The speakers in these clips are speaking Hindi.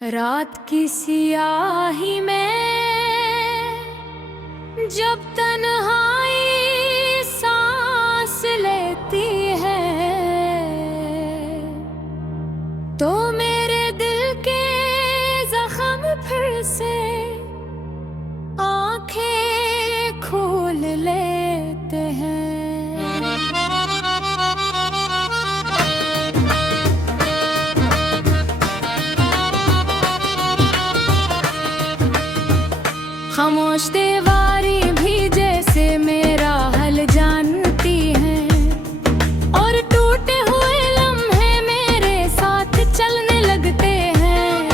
रात की सियाही में जब तन्हाई सांस लेती है तो मेरे दिल के जख्म फिर से आंखें खोल लेते हैं। खामोश दीवारें भी जैसे मेरा हाल जानती हैं और टूटे हुए लम्हे मेरे साथ चलने लगते हैं।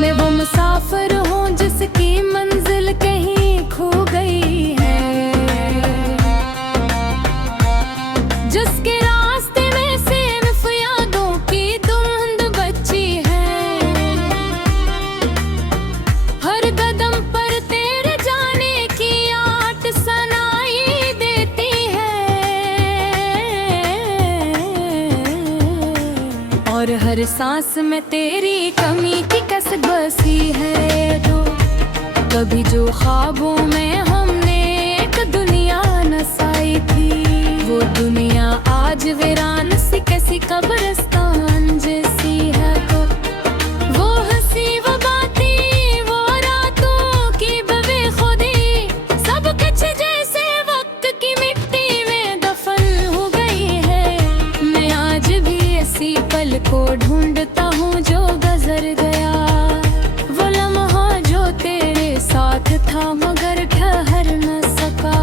मैं वो मुसाफिर हूँ जिसकी मंजिल कहीं खो गई है, जिसके रास्ते में सिर्फ यादों की धुंध बची है। हर कदम पर तेरे जाने की आट सुनाई देती है और हर सांस में तेरी कमी की कसक बसी है। तो कभी जो ख्वाबों में हमने एक दुनिया नसाई थी, वो दुनिया आज वीरान सी कैसी कब्रिस्तान जैसी है। तो वो हंसी वो बातें वो रातों की बेखुदी सब कुछ जैसे वक्त की मिट्टी में दफन हो गई है। मैं आज भी इसी पल को ढूंढता हूँ जो गुजर गया, वो लम्हा जो तेरे साथ था मगर ठहर न सका।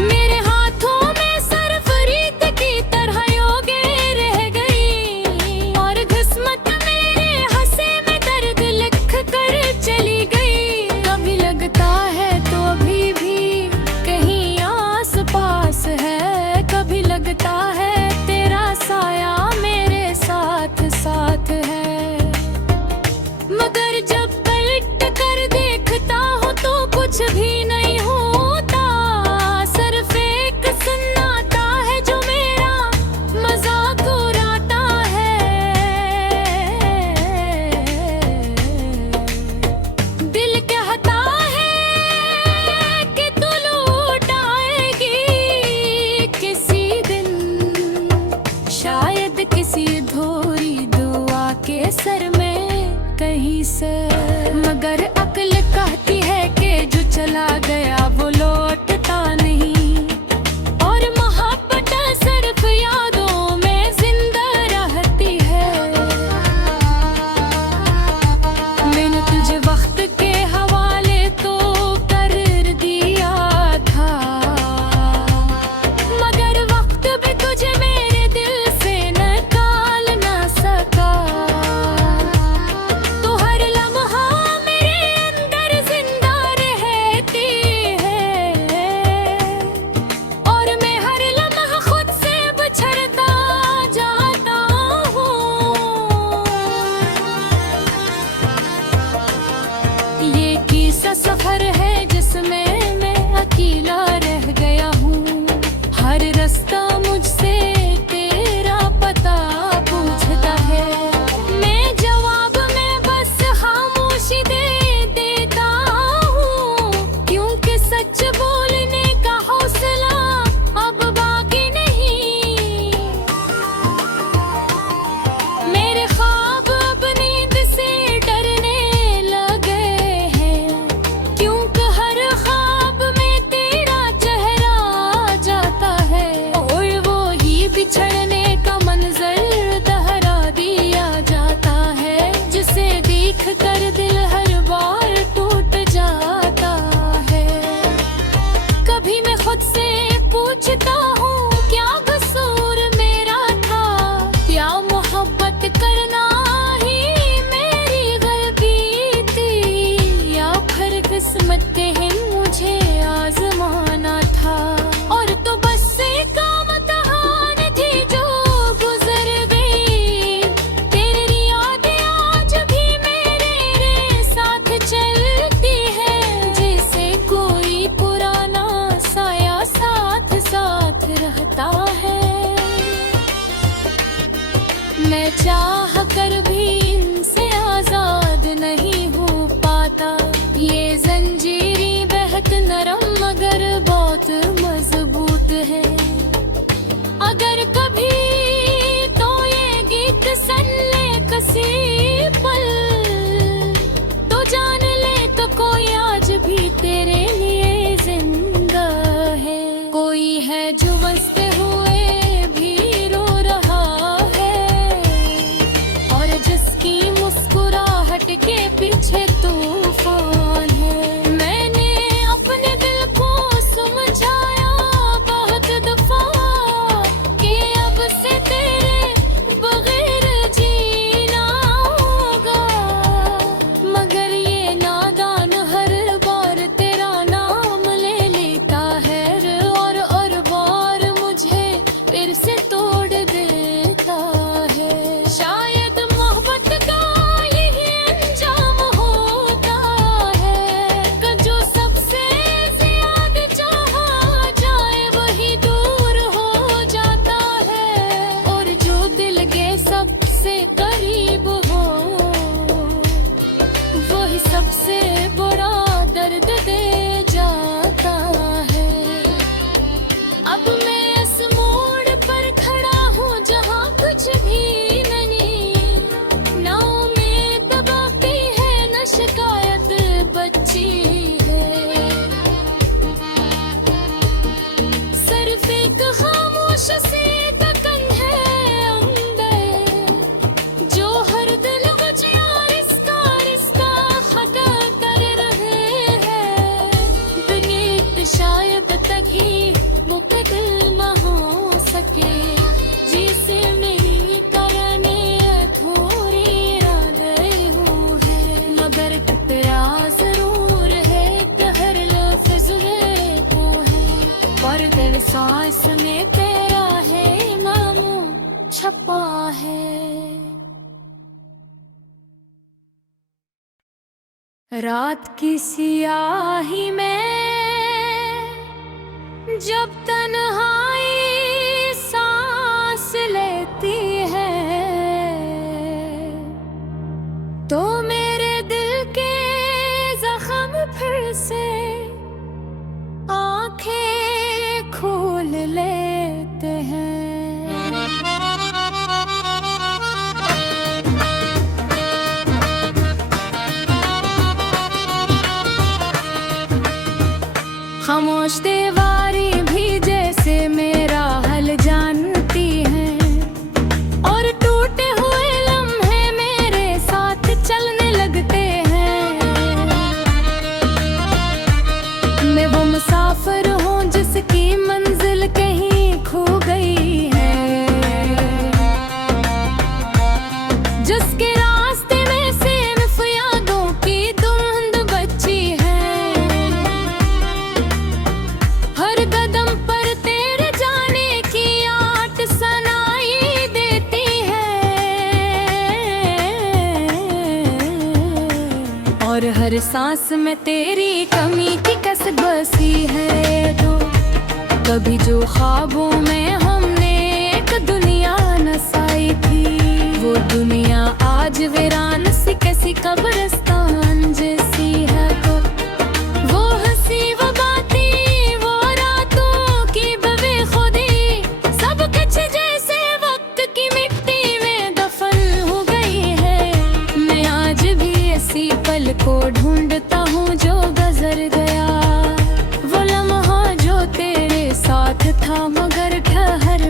मेरे हाथों में सिर्फ रीत की तरह योगे रह गई और किस्मत मेरे हंसे में दर्द लिख कर चली गई। कभी लगता है तो अभी भी कहीं आस पास है, कभी लगता है तेरा साया मेरे साथ साथ है। मगर जब पलट कर देखता हूँ तो कुछ भी नहीं होता, सिर्फ एक सन्नाटा है जो मेरा मजाक उड़ाता है। दिल कहता है कि तू लौट आएगी किसी दिन, शायद किसी अधूरी दुआ के सर में कहीं से। मगर अक्ल कहती है कि जो चला गया वो लौटता नहीं और मोहब्बत सिर्फ यादों में जिंदा रहती है। मैंने तुझे वक्त के हवाले तो कर दिया था, मगर वक्त भी तुझे मेरे दिल से निकाल ना सका। तो हर लम्हा मेरे अंदर जिंदा रहती है मैं चाह कर भी इनसे आजाद नहीं हो पाता। ये जंजीरी बेहद नरम मगर बहुत मजबूत है। अगर कभी तो ये गीत सुन ले किसी पल, तो जान ले तो कोई आज भी तेरे लिए जिंदा है। कोई है जो बसते हुए भी रो रहा है, और जिसकी मुस्कुराहट के पीछे तूफान है। मैंने अपने दिल को समझाया बहुत दफा कि अब से तेरे बगैर जीना होगा, मगर ये नादान हर बार तेरा नाम ले लेता है, और बार मुझे फिर से तोड़ देता है। शायद मोहब्बत का यही अंजाम होता है कि जो सबसे ज्यादा चाहा जाए वही दूर हो जाता है, और जो दिल के सबसे करीब हो वही सबसे बड़ा दर्द दे जाता है। अब मैं इस मोड़ पर खड़ा हूँ जहाँ कुछ भी नहीं, ना उम्मीद बाकी है न शिकायत बची है। सिर्फ एक खामोश सी तकन है अंदर, जो हर दिल मुझे रिश्ता खता कर रहे हैं। दुनिया शायद तक ही मुकदमा हो सके, जिसे मेरी करने थोड़ी इरादे हो है, मगर टकरा जरूर है कि हर लफ्ज है वो है, पर दिल सांस में तेरा है नामो छपा है। रात की सियाही में जब तन्हाई सांस लेती है, तो मेरे दिल के जख्म फिर से आंखें खोल लेते हैं। खामोश दीवारें भी जैसे मेरा हाल जानती हैं, और टूटे हुए लम्हे मेरे साथ चलने लगते हैं। मैं वो मुसाफिर हूँ जिसकी मंजिल कहीं खो गई है, जिसके रास्ते में सिर्फ यादों की धुंध बची है। हर कदम पर तेरे जाने की आट सुनाई देती है, और हर सांस में तेरी कमी की कसक बसी है। तो कभी जो ख्वाबों में हमने एक दुनिया नसाई थी, वो दुनिया आज वीरान सी कैसी कब्रिस्तान जैसी है। तो वो हंसी वो बातें वो रातों की बेखुदी, सब कुछ जैसे वक्त की मिट्टी में दफन हो गई है। मैं आज भी इसी पल को ढूंढता हूँ जो गुजर गया, वो लम्हा जो तेरे साथ था मगर ठहर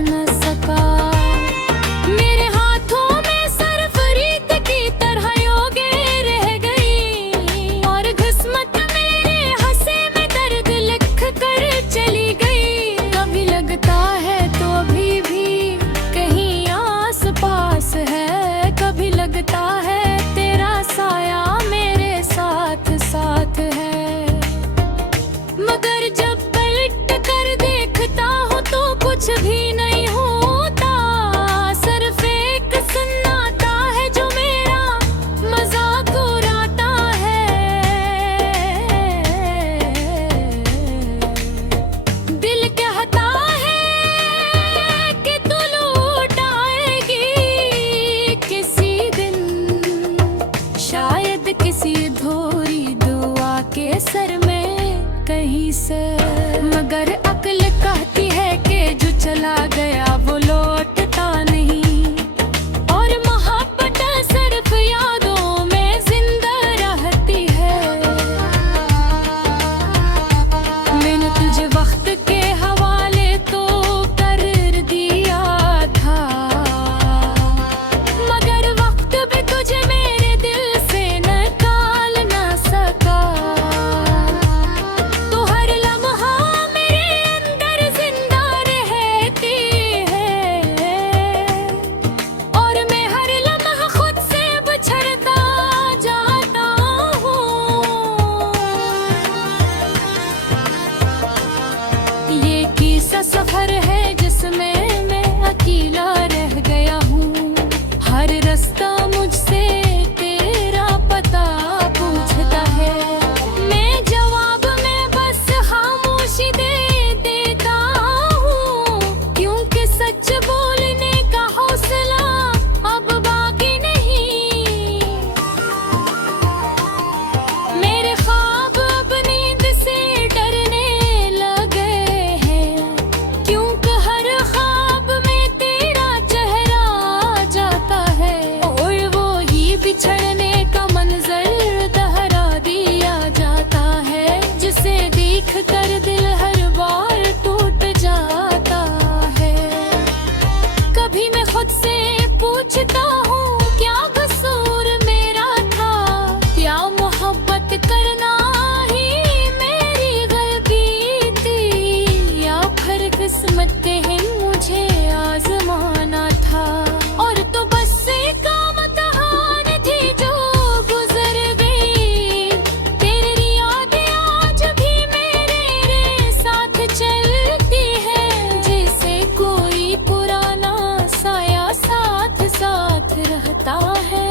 साथ रहता है।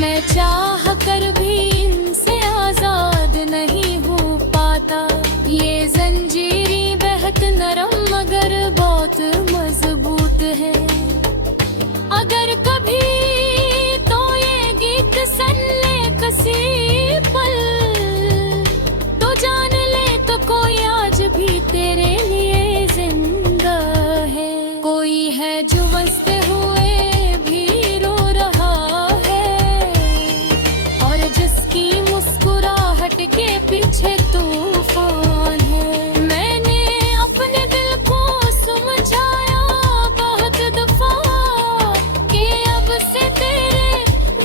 मैं चाह कर भी इनसे आजाद नहीं हो पाता। ये जंजीरी बेहद नरम मगर बहुत मजबूत है। अगर कभी तो ये गीत सुन ले किसी पल, तो जान ले तो कोई आज भी तेरे लिए जिंदा है। कोई है जो बसते हुए भी रो रहा है, और जिसकी मुस्कुराहट के पीछे तूफान है। मैंने अपने दिल को समझाया बहुत दफा कि अब से तेरे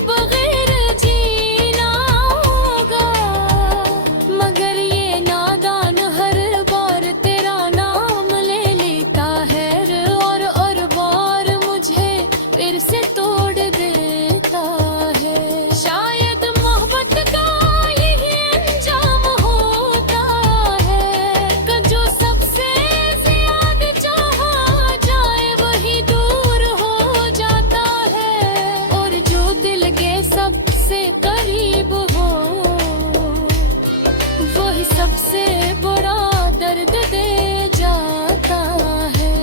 बगैर जीना होगा, मगर ये नादान हर बार तेरा नाम ले लेता है, और बार मुझे फिर से तोड़ देता है। शायद मोहब्बत का यही अंजाम होता है कि जो सबसे ज्यादा चाहा जाए वही दूर हो जाता है, और जो दिल के सबसे करीब हो वही सबसे बड़ा दर्द दे जाता है।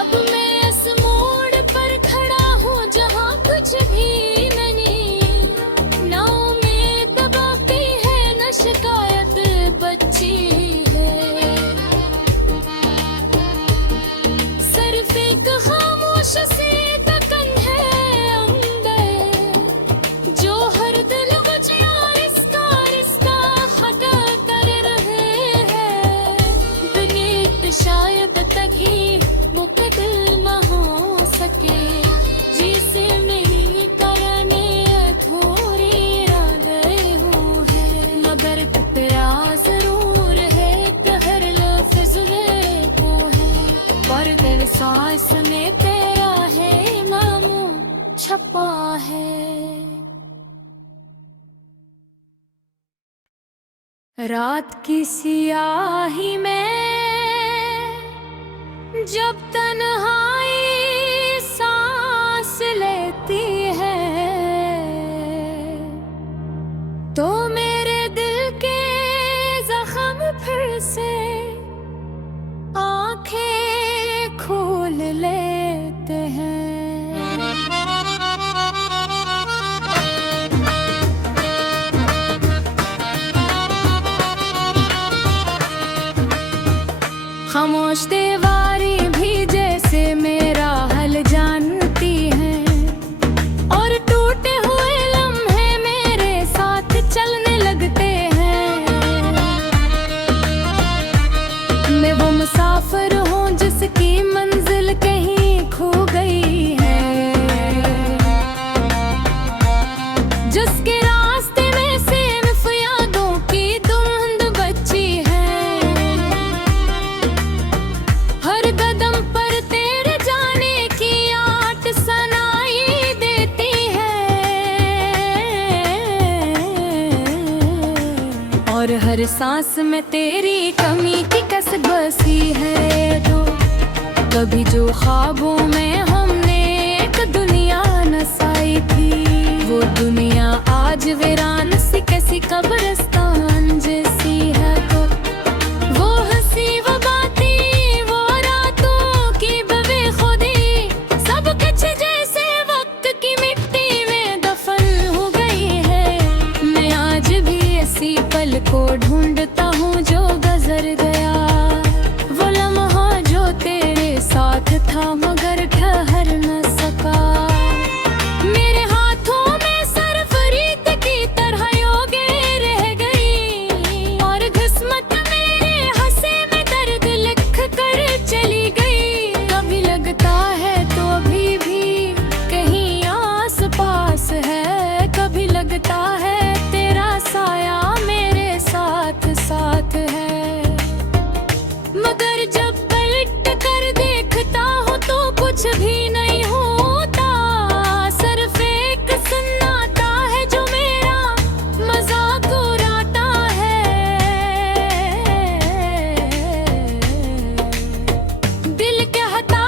अब मैं इस मोड़ पर खड़ा हूँ जहाँ कुछ भी नहीं, ना उम्मीद बाकी है न शिकायत बची है। सिर्फ एक खामोश सी तकन है अंदर, जो हर दिल मुझे रिश्ता खता कर रहे हैं। दुनिया शायद तक मुकदमा हो सके, जिसे मेरी करने अधूरी रह गए हूँ है। मगर तेरा जरूर है कि हर लफ्ज वो है, पर दिल सांस में तेरा है मामू छपा है। रात की सियाही में जब तन्हाई सांस लेती है, तो मेरे दिल के जख्म फिर से आंखें खोल लेते हैं। खामोश दीवारें भी जैसे मेरा हाल जानती हैं, और टूटे हुए लम्हे मेरे साथ चलने लगते हैं। मैं वो मुसाफिर हूँ जिसकी मंजिल कहीं खो गई है, जिसके रास्ते में सिर्फ यादों की धुंध बची है। हर कदम पर तेरे जाने की आट सुनाई देती है, और हर सांस में तेरी कमी की कसक बसी है। तो कभी जो ख्वाबों में हमने एक दुनिया नसाई थी, वो दुनिया आज वीरान सी कैसी कब्रिस्तान जैसी है। तो वो हंसी वो बातें वो रातों की बेखुदी, सब कुछ जैसे वक्त की मिट्टी में दफन हो गई है। मैं आज भी इसी पल को ढूंढता हूँ जो गुजर गया, वो लम्हा जो तेरे साथ था मगर ठहर न सका। मेरे हाथों में सिर्फ रीत की तरह योगे रह गई, और किस्मत मेरे हंसे में दर्द लिख कर चली गई। कभी लगता है तो अभी भी कहीं आस पास है, कभी लगता है तेरा साया मेरे साथ साथ है। मगर जब पलट कर देखता हूँ तो कुछ भी नहीं होता, सिर्फ एक सन्नाटा है जो मेरा मजाक उड़ाता है। दिल कहता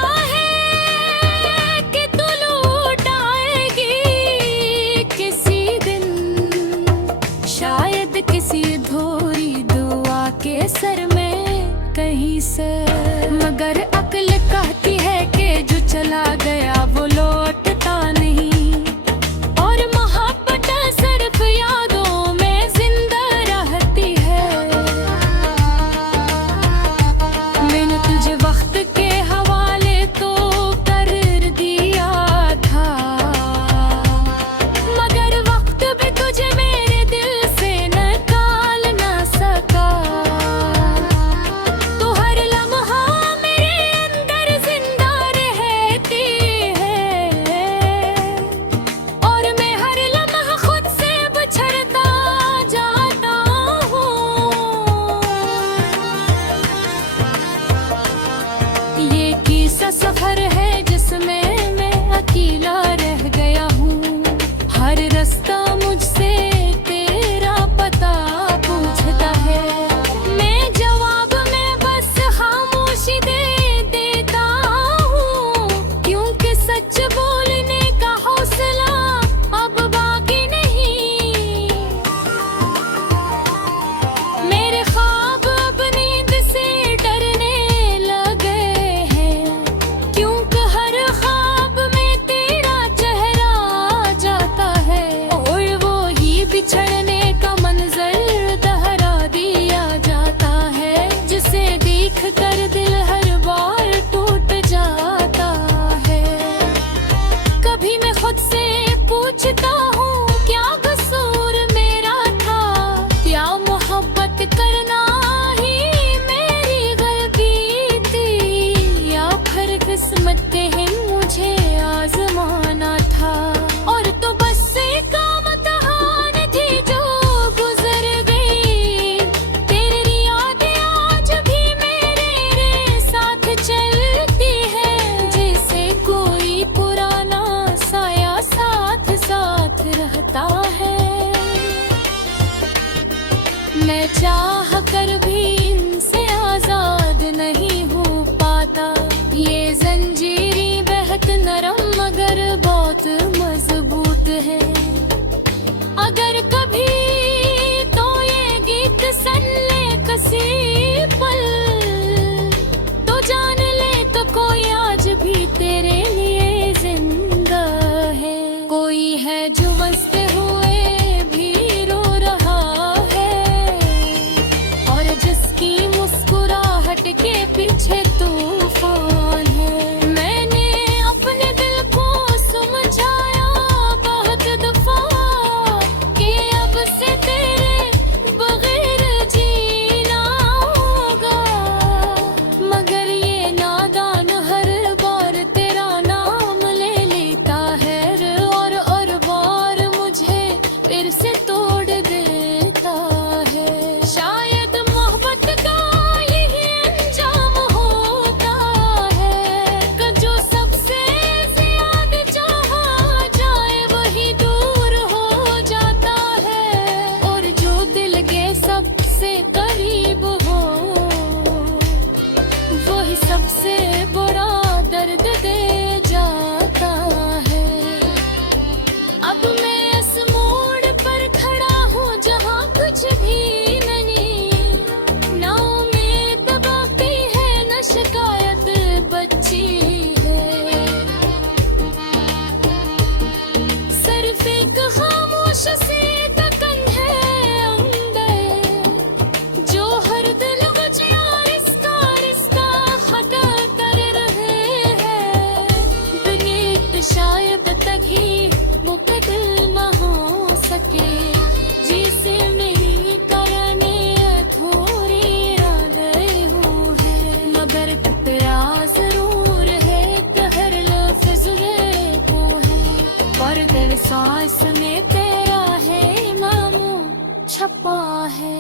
का सफर है जिसमें मैं अकेला रह गया हूँ। हर रास्ता मुझसे तेरा पता पूछता है, मैं जवाब में बस खामोशी दे देता हूँ, क्योंकि सच बोलने का हौसला अब बाकी नहीं। मेरे ख्वाब अब नींद से डरने लगे हैं, क्योंकि हर ख्वाब में तेरा चेहरा आ जाता है, और वो ही बिछड़ने का मंजर दोहरा दिया जाता है, जिसे देख कर दिल हर बार टूट जाता है। कभी मैं खुद से पूछता हूँ क्या कसूर मेरा था, क्या मोहब्बत करना ही मेरी गलती थी, या फिर किस्मत ही मुझे आजमाना था। और तो बस एक इम्तिहान थी जो गुजर गई, तेरी यादें आज भी मेरे साथ चलती है, जैसे कोई पुराना साया साथ साथ रहता है। मैं चाह कर भी इनसे आजाद नहीं हो पाता, ये जंजीरी बेहद नरम मगर बहुत मजबूत है। अगर कभी तो ये गीत सुन ले किसी पल, तो जान ले तो कोई आज भी तेरे लिए जिंदा है। कोई है जो बसते हुए भी रो रहा है, और जिसकी मुस्कुराहट के पीछे तूफान है। मैंने अपने दिल को समझाया बहुत दफा कि अब से तेरे बगैर जीना होगा, मगर ये नादान हर बार तेरा नाम ले लेता है, और बार मुझे फिर से तोड़ देता है। शायद मोहब्बत का यही अंजाम होता है, कि जो सबसे ज्यादा चाहा जाए वही दूर हो जाता है, और जो दिल के सबसे करीब हो वही सबसे बड़ा दर्द दे जाता है। अब मैं इस मोड़ पर खड़ा हूँ जहाँ कुछ भी नहीं, ना उम्मीद बाकी है न शिकायत बची है। सिर्फ एक खामोश सी तकन है अंदर, जो हर दिल मुझे रिश्ता हटा कर रहे हैं। दुनिया शायद तक ही मुकदल न हो सके, जिसे मेरी करने अधूरी यादें हुई है, मगर टकरा जरूर है कि हर लफ्ज मेरे को है, पर दर सांस में तेरा है इमाम छपा है।